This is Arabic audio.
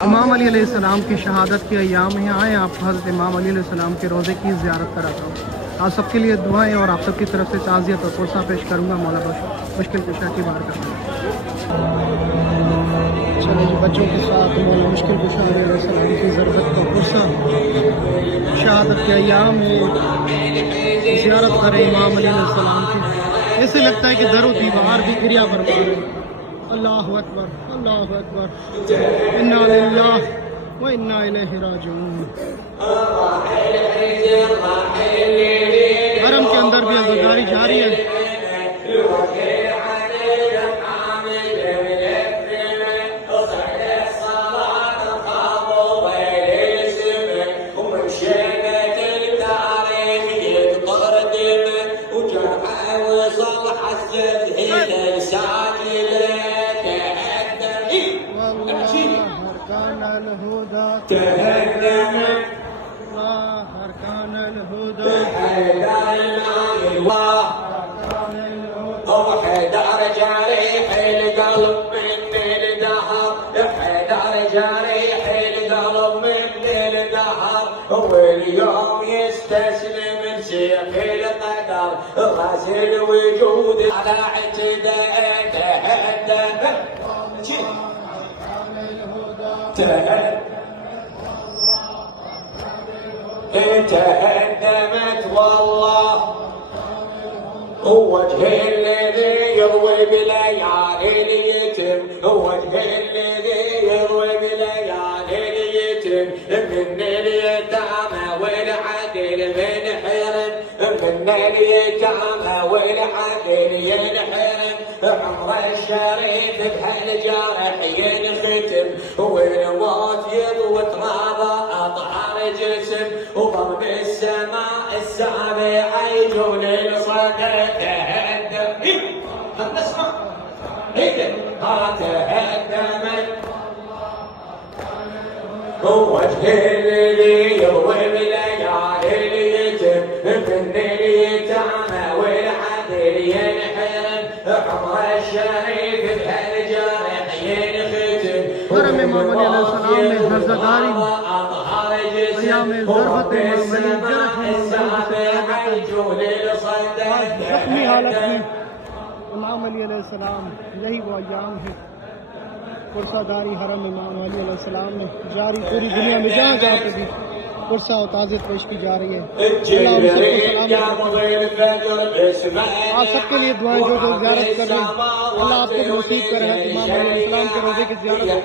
इमाम अली अलैहिस्सलाम की शहादत के अयाम में आए आप हज़रत इमाम अली अलैहिस्सलाम के रोज़े की ज़ियारत कराता हूँ। आप सबके लिए दुआएं और आप सबकी तरफ से ताज़ियत और पुरसा पेश करूँगा। मौला मुश्किल कुशा की बार करना। चले जी बच्चों के साथ मौला मुश्किल कुशा अलैहिस्सलाम की ज़रबत का पुरसा शहादत के अयाम में ज़ियारत करें इमाम अली अलैहिस्सलाम की। ऐसे लगता है कि दरो दीवार भी क्रिया बरबाद है। अल्लाहु अकबर, अल्लाहु अकबर, इन्ना लिल्लाहि व इन्ना इलैहि राजिऊन। हरम के अंदर भी अज़ादारी जारी है। واليوم يستسلم سيف القدر غسل وجود على اعتداء تهدمت والله وجه الذي يروي بليالي اليتم وجه الذي يروي بليالي اليتم من اليتامى والعدل منحرم من اليتامى والعدل ينحرم عمر الشريف بهالجرح ينختم والموت يضوي ترابه اطهر جسم وضرب السماء السابعه يجون الصدى تهدم اسمع تهدمت وجه الذي يروي بليالي اليتم من اليتامى والعدل ينحرم عمر الشريف بهالجرح ينختم हरम इमाम अली अलैहिस्सलाम में हज़ादारी अयाम ज़रबत ज़ख्मी हालत में इमाम अली अलैहिस्सलाम यही वो अयाम है। पुरसादारी हरम इमाम अली अलैहिस्सलाम में जारी पूरी दुनिया में जहाँ जहाँ पे भी पुरसा और ताज़ियत पेश की जा रही है। आप सबके लिए दुआएं जो ज़ियारत कर रहे हैं अल्लाह आपको नसीब करे इमाम अली अलैहिस्सलाम के रोज़े की ज़ियारत।